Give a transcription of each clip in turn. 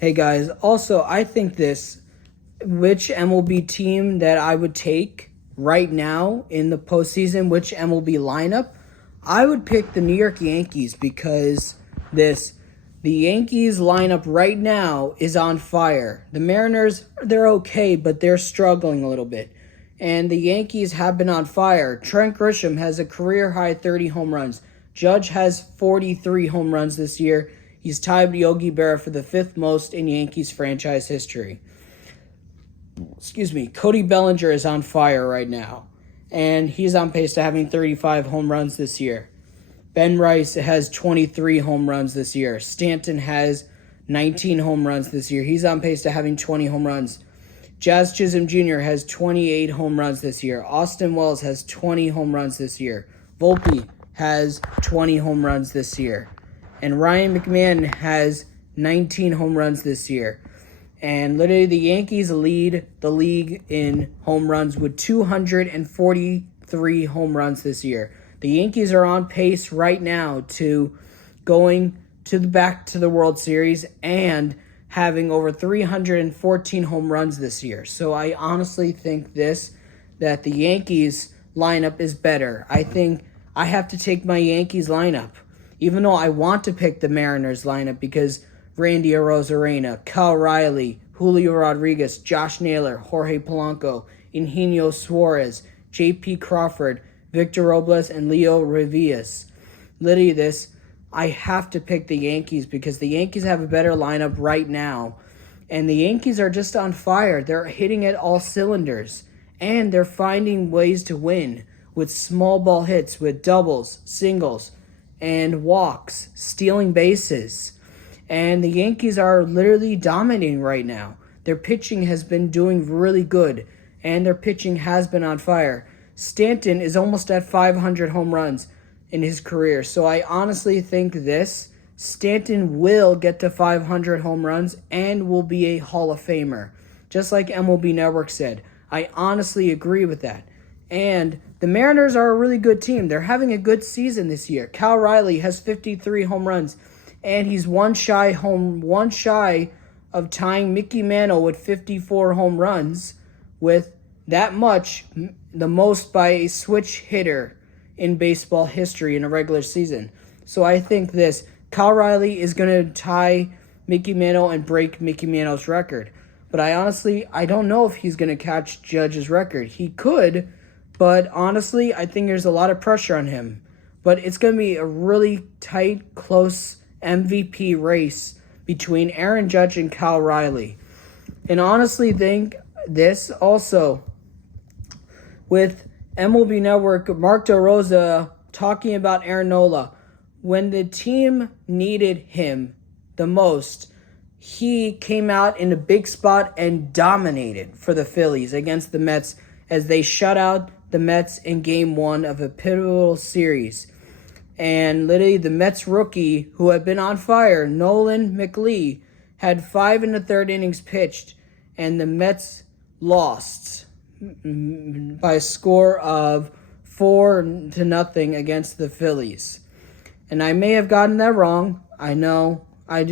Hey guys, also I think which MLB team that I would take right now in the postseason, which MLB lineup, I would pick the New York Yankees because the Yankees lineup right now is on fire. The Mariners, they're okay, but they're struggling a little bit. And the Yankees have been on fire. Trent Grisham has a career high 30 home runs. Judge has 43 home runs this year. He's tied with Yogi Berra for the fifth most in Yankees franchise history. Cody Bellinger is on fire right now, and he's on pace to having 35 home runs this year. Ben Rice has 23 home runs this year. Stanton has 19 home runs this year. He's on pace to having 20 home runs. Jazz Chisholm Jr. has 28 home runs this year. Austin Wells has 20 home runs this year. Volpe has 20 home runs this year. And Ryan McMahon has 19 home runs this year. And literally the Yankees lead the league in home runs with 243 home runs this year. The Yankees are on pace right now to going back to the World Series and having over 314 home runs this year. So I honestly think that the Yankees lineup is better. I think I have to take my Yankees lineup, even though I want to pick the Mariners lineup because Randy Arozarena, Cal Riley, Julio Rodriguez, Josh Naylor, Jorge Polanco, Eugenio Suarez, J.P. Crawford, Victor Robles, and Leo Rivas. Literally I have to pick the Yankees because the Yankees have a better lineup right now. And the Yankees are just on fire. They're hitting at all cylinders. And they're finding ways to win with small ball hits, with doubles, singles, and walks, stealing bases. And the Yankees are literally dominating right now. Their pitching has been doing really good, and their pitching has been on fire. Stanton is almost at 500 home runs in his career. So I honestly think Stanton will get to 500 home runs and will be a Hall of Famer, just like MLB Network said. I honestly agree with that. And the Mariners are a really good team. They're having a good season this year. Cal Riley has 53 home runs, and he's one shy of tying Mickey Mantle with 54 home runs, with that much, the most by a switch hitter in baseball history in a regular season. So I think Cal Riley is going to tie Mickey Mantle and break Mickey Mantle's record. But I don't know if he's going to catch Judge's record. He could, but honestly, I think there's a lot of pressure on him. But it's going to be a really tight, close MVP race between Aaron Judge and Cal Riley. And honestly think this also with MLB Network, Mark DeRosa talking about Aaron Nola. When the team needed him the most, he came out in a big spot and dominated for the Phillies against the Mets as they shut out the Mets in Game 1 of a pivotal series. And literally the Mets rookie, who had been on fire, Nolan McLean, had 5 in the third innings pitched, and the Mets lost by a score of 4-0 against the Phillies. And I may have gotten that wrong. I know. I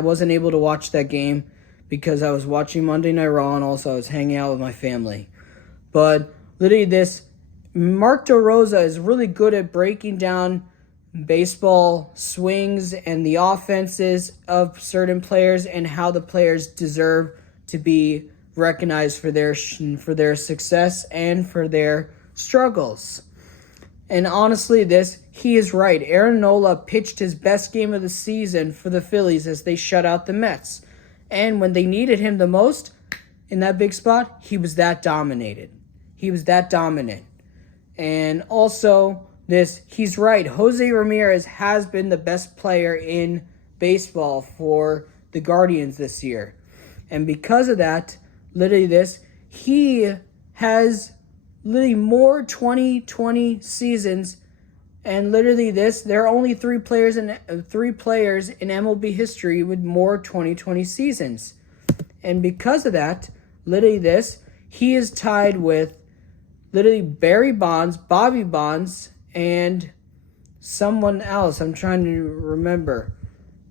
wasn't able to watch that game because I was watching Monday Night Raw, and also I was hanging out with my family. But literally Mark DeRosa is really good at breaking down baseball swings and the offenses of certain players and how the players deserve to be recognized for their success and for their struggles. And honestly, he is right. Aaron Nola pitched his best game of the season for the Phillies as they shut out the Mets. And when they needed him the most in that big spot, he was that dominated. He was that dominant. And also, he's right. José Ramirez has been the best player in baseball for the Guardians this year. And because of that, he has more 2020 seasons, and there are only three players in MLB history with more 2020 seasons. And because of that, he is tied with Barry Bonds, Bobby Bonds, and someone else. I'm trying to remember.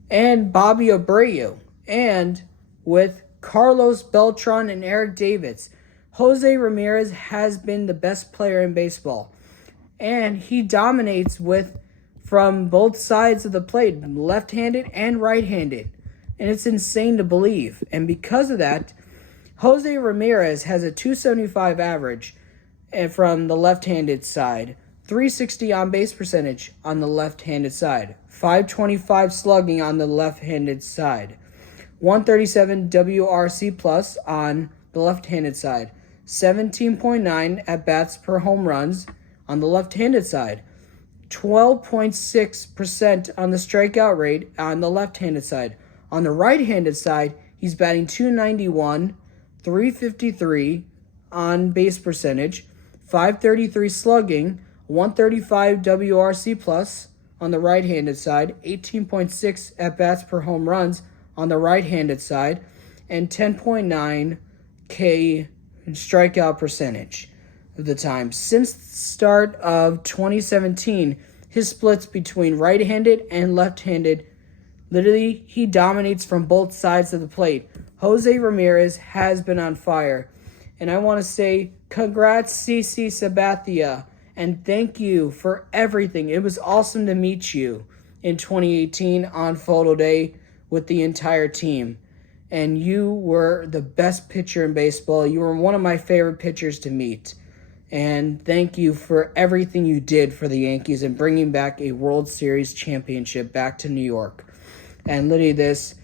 And Bobby Abreu. And with Carlos Beltran and Eric Davis, Jose Ramirez has been the best player in baseball. And he dominates from both sides of the plate, left-handed and right-handed. And it's insane to believe. And because of that, Jose Ramirez has a 275 average from the left-handed side, 360 on-base percentage on the left-handed side, 525 slugging on the left-handed side, 137 WRC plus on the left-handed side, 17.9 at-bats per home runs on the left-handed side, 12.6% on the strikeout rate on the left-handed side. On the right-handed side, he's batting .291, 353 on base percentage, 533 slugging, 135 WRC plus on the right-handed side, 18.6 at-bats per home runs on the right-handed side, and 10.9 K strikeout percentage of the time. Since the start of 2017, his splits between right-handed and left-handed, literally, he dominates from both sides of the plate. Jose Ramirez has been on fire. And I want to say congrats, CC Sabathia, and thank you for everything. It was awesome to meet you in 2018 on photo day with the entire team. And you were the best pitcher in baseball. You were one of my favorite pitchers to meet. And thank you for everything you did for the Yankees and bringing back a World Series championship back to New York. And literally this.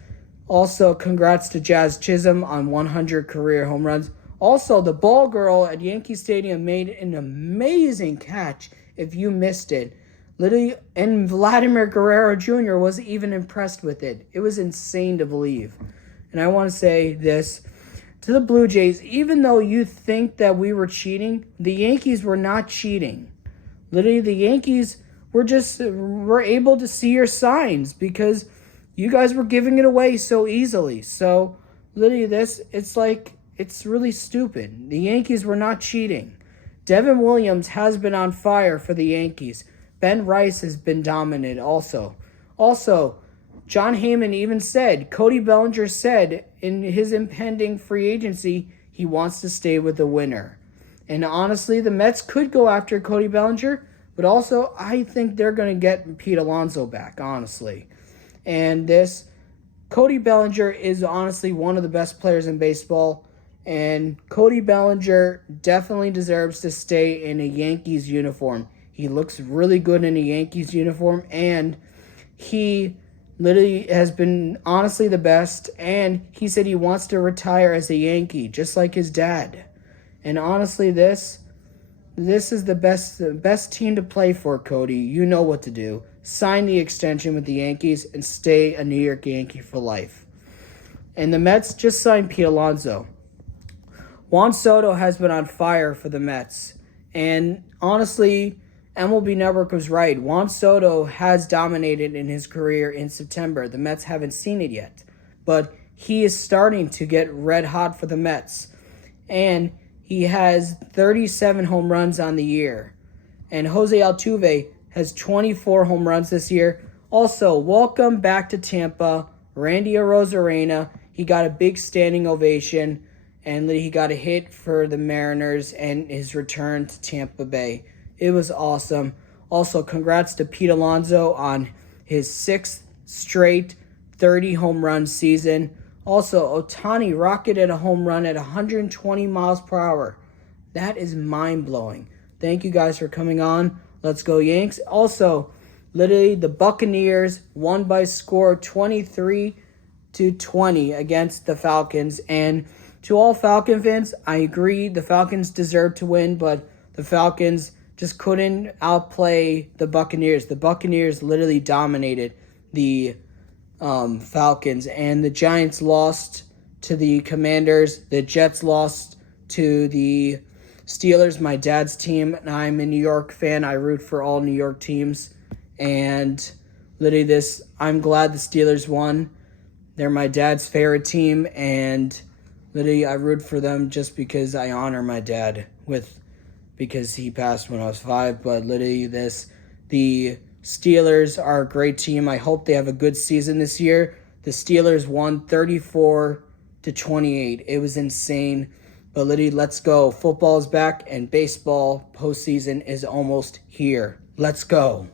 Also, congrats to Jazz Chisholm on 100 career home runs. Also, the ball girl at Yankee Stadium made an amazing catch if you missed it. Literally, and Vladimir Guerrero Jr. was even impressed with it. It was insane to believe. And I want to say this to the Blue Jays. Even though you think that we were cheating, the Yankees were not cheating. Literally, the Yankees were able to see your signs because you guys were giving it away so easily. So, literally, it's really stupid. The Yankees were not cheating. Devin Williams has been on fire for the Yankees. Ben Rice has been dominant also. Also, John Heyman even said, Cody Bellinger said in his impending free agency, he wants to stay with the winner. And honestly, the Mets could go after Cody Bellinger, but also I think they're going to get Pete Alonso back, honestly. And Cody Bellinger is honestly one of the best players in baseball. And Cody Bellinger definitely deserves to stay in a Yankees uniform. He looks really good in a Yankees uniform. And he literally has been honestly the best. And he said he wants to retire as a Yankee, just like his dad. And honestly, this is the best team to play for, Cody. You know what to do. Sign the extension with the Yankees and stay a New York Yankee for life. And the Mets just signed Pete Alonso. Juan Soto has been on fire for the Mets. And honestly, MLB Network was right. Juan Soto has dominated in his career in September. The Mets haven't seen it yet. But he is starting to get red hot for the Mets. And he has 37 home runs on the year. And Jose Altuve has 24 home runs this year. Also, welcome back to Tampa, Randy Arozarena. He got a big standing ovation, and he got a hit for the Mariners and his return to Tampa Bay. It was awesome. Also, congrats to Pete Alonso on his 6th straight 30 home run season. Also, Ohtani rocketed a home run at 120 miles per hour. That is mind-blowing. Thank you guys for coming on. Let's go Yanks. Also, literally the Buccaneers won by score 23-20 against the Falcons. And to all Falcon fans, I agree the Falcons deserve to win, but the Falcons just couldn't outplay the Buccaneers. The Buccaneers literally dominated the Falcons, and the Giants lost to the Commanders. The Jets lost to the Steelers, my dad's team, and I'm a New York fan. I root for all New York teams, and literally I'm glad the Steelers won. They're my dad's favorite team, and literally I root for them just because I honor my dad because he passed when I was 5. But literally the Steelers are a great team. I hope they have a good season this year. The Steelers won 34-28. It was insane. But Liddy, let's go. Football is back and baseball postseason is almost here. Let's go.